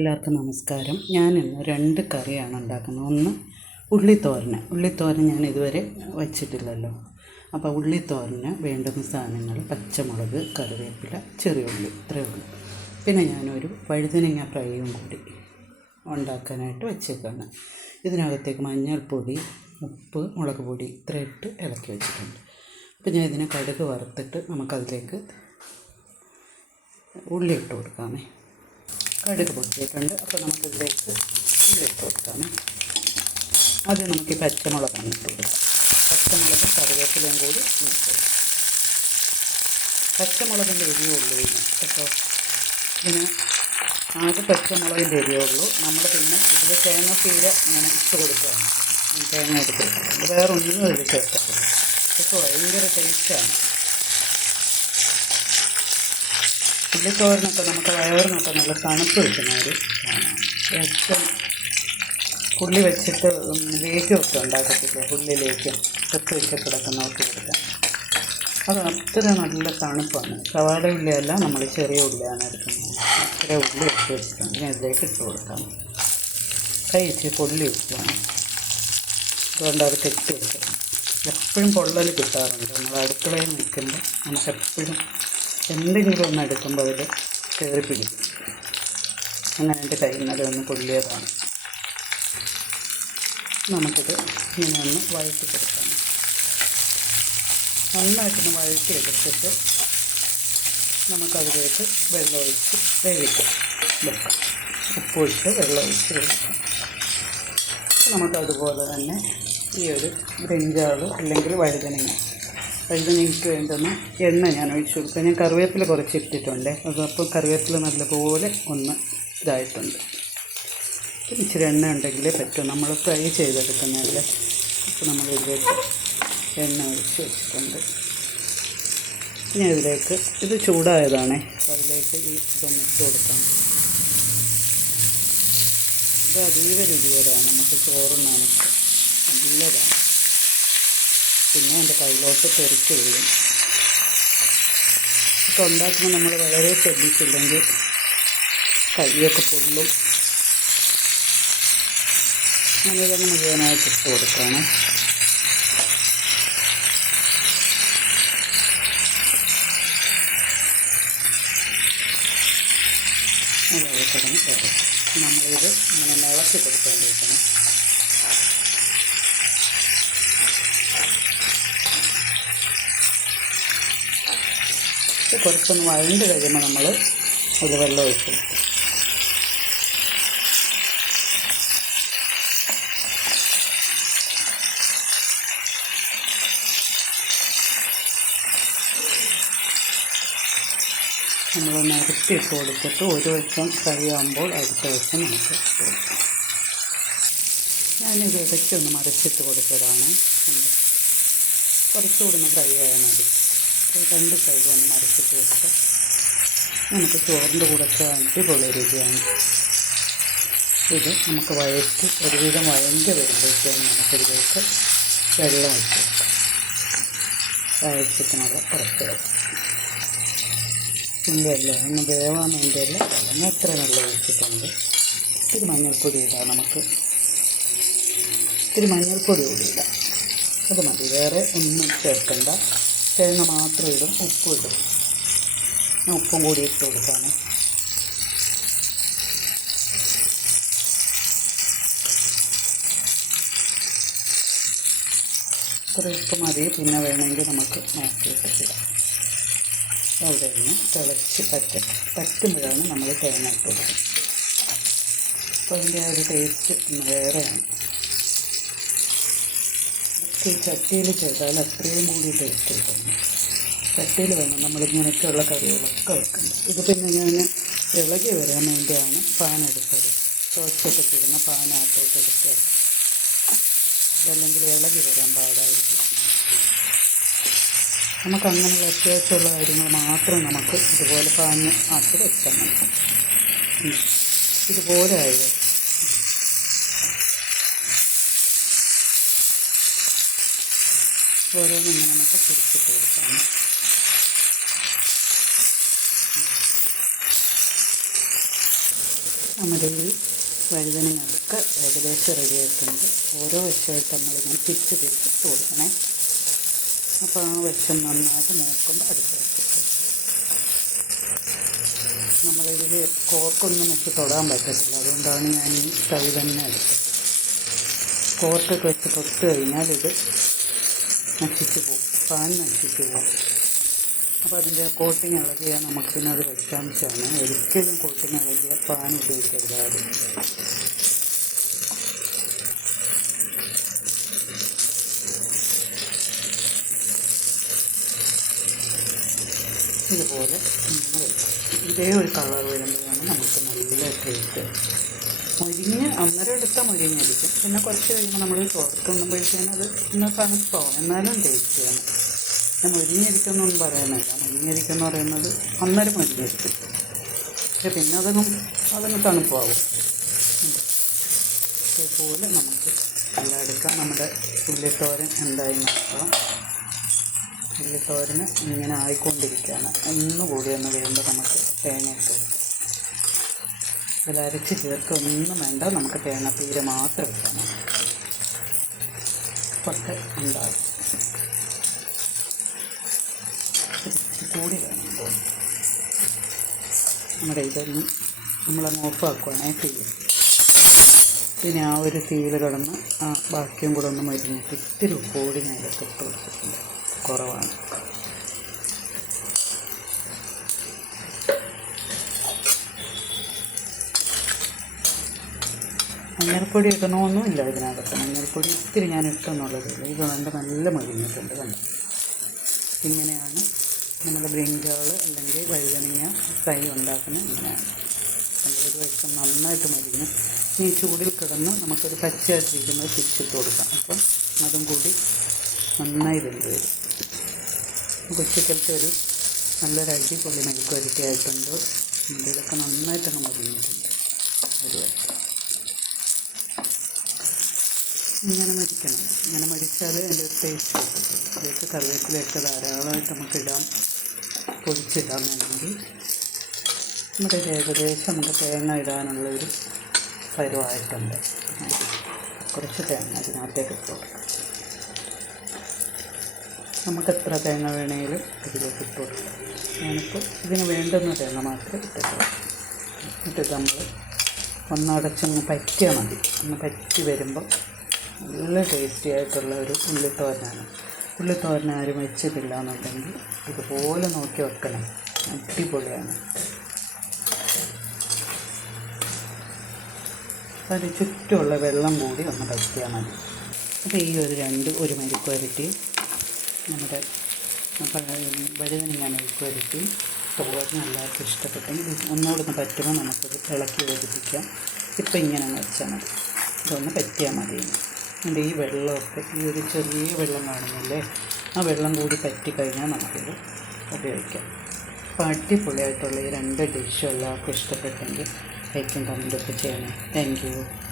എല്ലാവർക്കും നമസ്കാരം. ഞാൻ ഇന്ന് രണ്ട് കറിയാണ് ഉണ്ടാക്കുന്നത്. ഒന്ന് ഉള്ളിത്തോരന്. ഉള്ളിത്തോരൻ ഞാൻ ഇതുവരെ വച്ചിട്ടില്ലല്ലോ. അപ്പോൾ ഉള്ളിത്തോരന് വേണ്ടുന്ന സാധനങ്ങൾ പച്ചമുളക് കറിവേപ്പില ചെറിയ ഉള്ളി ഇത്രയേ ഉള്ളൂ. പിന്നെ ഞാനൊരു വഴുതനങ്ങ ഫ്രൈയും കൂടി ഉണ്ടാക്കാനായിട്ട് വെച്ചേക്കാണ്. ഇതിനകത്തേക്ക് മഞ്ഞൾപ്പൊടി ഉപ്പ് മുളക് പൊടി ഇത്ര ഇട്ട് ഇളക്കി വെച്ചിട്ടുണ്ട്. അപ്പോൾ ഞാൻ ഇതിനെ കടുക് വറുത്തിട്ട് നമുക്കതിലേക്ക് ഉള്ളി ഇട്ട് കൊടുക്കാമേ. കടുക് പൊട്ടിയിട്ടുണ്ട്. അപ്പോൾ നമുക്കിതിലേക്ക് ഇട്ട് കൊടുക്കാമേ. ആദ്യം നമുക്ക് ഈ പച്ചമുളകാണ് ഇട്ട് കൊടുക്കാം. പച്ചമുളക് കറിവേപ്പിലയും കൂടി ഇട്ട് കൊടുക്കാം. പച്ചമുളകിന്റെ എരിവുള്ളൂ ഇതിന് കേട്ടോ ഇതിന് ആകെ പച്ചമുളകിന്റെ എരിവുള്ളൂ നമ്മൾ പിന്നെ ഇതിൽ തേങ്ങ തീര ഇങ്ങനെ ഇട്ട് കൊടുക്കുകയാണ്. തേങ്ങ എടുത്ത് കൊടുക്കുന്നത് വേറൊന്നും ഇതിൽ ചേർക്കത്തില്ല. പക്ഷേ ഭയങ്കര ടേസ്റ്റാണ് ഉള്ളിത്തോരനൊക്കെ നമുക്ക് വയറിനൊക്കെ നല്ല തണുപ്പ് കിട്ടുന്ന ഒരു സാധനമാണ്. ഏറ്റവും പുള്ളി വെച്ചിട്ട് ലേഹ്യമൊക്കെ ഉണ്ടാക്കത്തില്ല? പുള്ളിയിലേക്ക് കത്ത് വെച്ച് കിടക്കുന്നവർക്ക് കൊടുക്കാം അത് അത്ര നല്ല തണുപ്പാണ്. സവാള ഉള്ളിയല്ല നമ്മൾ ചെറിയ ഉള്ളിയാണ് എടുക്കുന്നത്. അത്ര ഉള്ളി വെച്ച് വെച്ചിട്ടുണ്ട് ഞാൻ ഇതിലേക്ക് ഇട്ട് കൊടുക്കാം. കൈ ഇച്ചിരി പൊള്ളി വെക്കുകയാണ് അതുകൊണ്ട് അത് കെട്ടി വെക്കണം. എപ്പോഴും പൊള്ളൽ കിട്ടാറുണ്ട്. നമ്മൾ അടുക്കളയിൽ നിൽക്കുമ്പോൾ നമുക്കെപ്പോഴും എന്തെങ്കിലും ഒന്ന് എടുക്കുമ്പോൾ അതിൽ കയറി പിടിക്കും. അങ്ങനെ എന്റെ കയ്യിൽ നിന്ന് ഒന്ന് പൊള്ളിയതാണ് നമുക്കിത് ഇങ്ങനെ ഒന്ന് വഴറ്റി കൊടുക്കാം. നന്നായിട്ടൊന്ന് വഴറ്റി എടുത്തിട്ട് നമുക്കതിലേക്ക് വെള്ളമൊഴിച്ച് വേവിക്കാം. വെക്കാം ഉപ്പൊഴിച്ച് വെള്ളമൊഴിച്ച് വേവിക്കാം. നമുക്കതുപോലെ തന്നെ ഈ ഒരു ബ്രിഞ്ചാൾ അല്ലെങ്കിൽ വഴുതനങ്ങ വഴുതനങ്ങയ്ക്ക് വേണ്ടുന്ന എണ്ണ ഞാൻ ഒഴിച്ച് കൊടുക്കുക ഞാൻ കറിവേപ്പില കുറച്ച് ഇട്ടിട്ടുണ്ട്. അതപ്പോൾ കറിവേപ്പില നല്ലപോലെ ഒന്ന് ഇതായിട്ടുണ്ട്. ഇച്ചിരി എണ്ണ ഉണ്ടെങ്കിലേ പറ്റും. നമ്മൾ ഫ്രൈ ചെയ്തെടുക്കുന്നതല്ലേ? അപ്പോൾ നമ്മൾ ഇതിലേക്ക് എണ്ണ ഒഴിച്ച് വെച്ചിട്ടുണ്ട്. ഇനി ഇതിലേക്ക് ഇത് ചൂടായതാണേ. അപ്പോൾ അതിലേക്ക് ഈ ഇതൊന്ന് ഇട്ട് കൊടുക്കാം. ഇത് അതീവ രുചികരമാണ്. നമുക്ക് ചോറുണ്ണാനൊക്കെ നല്ലതാണ്. പിന്നെ എന്റെ കയ്യിലോട്ട് തെറിച്ച് വീഴും ഇതൊക്കെ ഉണ്ടാക്കുമ്പോൾ നമ്മൾ വളരെ ശ്രദ്ധിച്ചില്ലെങ്കിൽ കൈയൊക്കെ പൊള്ളും. ഞാനിതൊന്ന് മുഴുവനായിട്ട് ഇട്ട് കൊടുക്കുകയാണ് നമ്മളിത് ഇങ്ങനെ നിളച്ച് കൊടുക്കേണ്ടിരിക്കണം കുറച്ചൊന്ന് വഴണ്ട് കഴിയുമ്പോൾ നമ്മൾ അതിൽ വെള്ളം ഒഴിക്കും. നിരത്തി ഇട്ട് കൊടുത്തിട്ട് ഒരു വശം ഫ്രൈ ആകുമ്പോൾ അടുത്ത വശം നമുക്ക് കൊടുക്കാം. ഞാനിത് ഇടയ്ക്കൊന്ന് മറിച്ചിട്ട് കൊടുത്തതാണ്. കുറച്ചുകൂടി ഒന്ന് ഫ്രൈ ആയാൽ മതി. രണ്ട് സൈഡും ഒന്ന് മറിച്ചിട്ട് വെച്ചിട്ട് നമുക്ക് ചോറിന്റെ കൂടെയൊക്കെ അടിപൊളി രുചിയാണ്. ഇത് നമുക്ക് വഴറ്റി ഒരുവിധം വഴഞ്ഞ് വരുമ്പോഴത്തേന് നമുക്കിതിലേക്ക് വെള്ളം ഒഴിച്ച് വെക്കാം. കുറച്ച് ഇല്ലല്ല ഒന്ന് വേവാൻ വേണ്ടിയല്ല ഞാൻ എത്ര വെള്ളം ഒഴിച്ചിട്ടുണ്ട്? ഇത്തിരി മഞ്ഞൾപ്പൊടി ഇടാം നമുക്ക്. ഇത്തിരി മഞ്ഞൾപ്പൊടി കൂടി ഇടാം. അത് മതി. വേറെ ഒന്നും ചേർക്കണ്ട. തേങ്ങ മാത്രം ഇടും ഉപ്പും ഇടും. ഉപ്പും കൂടി ഇട്ട് കൊടുക്കാണ്. ഇത്ര ഉപ്പ് മതി പിന്നെ വേണമെങ്കിൽ നമുക്ക് മാറ്റിയിട്ട് ഇടാം അവിടെ നിന്ന് തിളച്ച് പറ്റ പറ്റുമ്പോഴാണ് നമ്മൾ തേങ്ങ ഇട്ട് കൊടുക്കുന്നത് അപ്പോൾ അതിന്റെ ആ ഒരു ടേസ്റ്റ് വേറെയാണ്. ഈ ചട്ടിയിൽ ചെയ്താൽ അത്രയും കൂടി ടേസ്റ്റ് കിട്ടുന്നു ചട്ടിയിൽ വേണം. നമ്മൾ ഇങ്ങനെയൊക്കെയുള്ള കറികളൊക്കെ വെക്കുന്നത് ഇത് പിന്നെ ഞാൻ ഇളകി വരാൻ വേണ്ടിയാണ് പാൻ എടുത്തത്. ടോസ്റ്റൊക്കെ ചുടുന്ന പാനകത്തോട്ട് എടുത്തത്. ഇതല്ലെങ്കിൽ ഇളകി വരാൻ പാടായിരിക്കും. നമുക്ക് അങ്ങനെയുള്ള അത്യാവശ്യമുള്ള കാര്യങ്ങൾ മാത്രം നമുക്ക് ഇതുപോലെ പാഞ്ഞ് ആക്കി വെച്ചാൽ മതി. ഇതുപോലെ ആയി വരും. ഓരോന്നിങ്ങനെ നമുക്ക് തിരിച്ചിട്ട് കൊടുക്കാം. നമ്മുടെ ഈ വഴുതനങ്ങയൊക്കെ ഏകദേശം റെഡിയായിട്ടുണ്ട് ഓരോ വശമായിട്ട് നമ്മളിങ്ങനെ തിരിച്ച് തിരിച്ചിട്ട് കൊടുക്കണേ. അപ്പോൾ ആ വശം നന്നായിട്ട് നോക്കുമ്പോൾ അടുത്ത നമ്മളിതിൽ കോർക്കൊന്നും വെച്ച് തൊടാൻ പറ്റത്തില്ല. അതുകൊണ്ടാണ് ഞാൻ ഈ തൈ തന്നെ എടുത്തത്. കോർക്കൊക്കെ വെച്ച് തൊട്ട് കഴിഞ്ഞാൽ ഇത് നശിച്ചു പോകും പാൻ നശിച്ചു പോകും അപ്പോൾ അതിന്റെ കോട്ടിങ് ഇളകിയാൽ നമുക്ക് പിന്നെ അത് വിഷാംശമാണ് ഒരിക്കലും കോട്ടിങ് ഇളകിയ പാൻ ഉപയോഗിക്കരുത് ആരും ഇതുപോലെ ഇതേ ഒരു കളർ വരുമ്പോഴാണ് നമുക്ക് നല്ല ടേസ്റ്റ് മുരിഞ്ഞ് അന്നേരം എടുത്താൽ മുരിഞ്ഞിരിക്കും പിന്നെ കുറച്ച് കഴിയുമ്പോൾ നമ്മൾ ചോർക്കുമ്പോഴത്തേനും അത് ഇന്ന് തണുപ്പാവും എന്നാലും ടേസ്റ്റിയാണ് പിന്നെ മുരിഞ്ഞിരിക്കുന്നൊന്നും പറയാനില്ല. മുരിഞ്ഞിരിക്കുന്ന പറയുന്നത് അന്നേരം മുരിഞ്ഞിരിക്കും പക്ഷെ പിന്നെ അതൊന്നും അതങ്ങ് തണുപ്പാവും. അതേപോലെ നമുക്ക് എല്ലാം എടുക്കാം. നമ്മുടെ ഉള്ളിത്തോരൻ എന്തായി നോക്കാം ഉള്ളിത്തോരന് ഇങ്ങനെ ആയിക്കൊണ്ടിരിക്കുകയാണ്. ഒന്നുകൂടി ഒന്ന് വേണ്ട നമുക്ക് തേങ്ങ ഇട്ട് കൊടുക്കാം ചേർക്കൊന്നും വേണ്ട. നമുക്ക് തേങ്ങ തീരെ മാത്രം ഇട്ടാൽ പത്ത് ഉണ്ടാകും കൂടി വേണം. നമ്മുടെ ഇതൊന്നും നമ്മളങ്ങ് ഓഫാക്കുവാണേ തീ പിന്നെ ആ ഒരു തീയിൽ കിടന്ന് ആ ബാക്കിയും കൂടെ ഒന്ന് മരിഞ്ഞിട്ട് ഇത്തിരി കൂടി ഞാൻ ഇതൊക്കെ ഇട്ട് കൊടുത്തിട്ടുണ്ട്. കുറവാണ്. മഞ്ഞൾപ്പൊടി ഇടണമെന്നുമില്ല ഇതിനകത്ത്. മഞ്ഞൾപ്പൊടി ഇത്തിരി ഞാൻ ഇട്ടെന്നുള്ളതില്ല ഇത് നല്ല നല്ല മരിഞ്ഞിട്ടുണ്ട് കണ്ടോ? ഇങ്ങനെയാണ് നമ്മുടെ ബ്രിഞ്ചാൾ അല്ലെങ്കിൽ വഴുതനങ്ങ ഫ്രൈ ഉണ്ടാക്കുന്ന ഇങ്ങനെയാണ്. കണ്ടോ, ഒരു വശം നന്നായിട്ട് മരിഞ്ഞ് ഈ ചൂടിൽ കിടന്ന് നമുക്കൊരു പച്ചയായിട്ടിരിക്കുന്നത് തിരിച്ചിട്ട് കൊടുക്കാം. അപ്പം അതും കൂടി നന്നായി വെന്ത് വരും. ഉച്ചക്കലത്തെ ഒരു നല്ലൊരു അടിപൊളി ഉണ്ട്. ഇതൊക്കെ നന്നായിട്ടങ്ങ് മരിഞ്ഞിട്ടുണ്ട്. ഒരു വശം. ഇങ്ങനെ മരിക്കണം. ഇങ്ങനെ മരിച്ചാൽ അതിന്റെ ഒരു ടേസ്റ്റ് ഇതിലേക്ക് കറിവേപ്പിലയൊക്കെ ധാരാളമായിട്ട് നമുക്ക് ഇടാം പൊടിച്ചിടാൻ വേണമെങ്കിൽ. നമ്മുടെ ഏകദേശം നമുക്ക് തേങ്ങ ഇടാനുള്ളൊരു പരുവായിട്ടുണ്ട്. കുറച്ച് തേങ്ങ അതിനകത്തേക്ക് ഇട്ട് കൊടുക്കാം. നമുക്ക് എത്ര തേങ്ങ വേണമെങ്കിലും ഇതിലേക്ക് ഇട്ട് കൊടുക്കാം. ഞാനിപ്പോൾ ഇതിന് വേണ്ടുന്ന തേങ്ങ മാത്രമേ ഇട്ടിട്ടുള്ളൂ. എന്നിട്ട് നമ്മൾ ഒന്നടച്ചൊന്ന് പറ്റിയാൽ മതി. ഒന്ന് പറ്റി വരുമ്പോൾ നല്ല ടേസ്റ്റി ആയിട്ടുള്ള ഒരു ഉള്ളിത്തോരനാണ്. ഉള്ളിത്തോരൻ ആരും വെച്ചിട്ടില്ല എന്നുണ്ടെങ്കിൽ ഇതുപോലെ നോക്കി വെക്കണം. അടിപൊളിയാണ്. അതിന് ചുറ്റുമുള്ള വെള്ളം കൂടി ഒന്ന് പറ്റിയാൽ മതി. അപ്പോൾ ഈ ഒരു രണ്ട് ഒരു മരിക്കുവരട്ടി നമ്മുടെ വഴുതനങ്ങ ഞാൻ വരട്ടി. തോരൻ എല്ലാവർക്കും ഇഷ്ടപ്പെട്ടെങ്കിൽ ഒന്നുകൂടെ ഒന്ന് പറ്റുമ്പോൾ നമുക്കത് ഇളക്കി യോജിപ്പിക്കാം. ഇപ്പം ഇങ്ങനെ വെച്ചാൽ മതി. ഇതൊന്ന് പറ്റിയാൽ മതി അതിന്റെ ഈ വെള്ളമൊക്കെ ഈ ഒരു ചെറിയ വെള്ളം കാണുന്നില്ലേ? ആ വെള്ളം കൂടി പറ്റിക്കഴിഞ്ഞാൽ നമുക്കിത് ഉപയോഗിക്കാം. അപ്പോൾ അടിപൊളിയായിട്ടുള്ള ഈ രണ്ട് ഡിഷും എല്ലാവർക്കും ഇഷ്ടപ്പെട്ടെങ്കിൽ ലൈക്കും കമന്റൊക്കെ ചെയ്യണം. Thank you.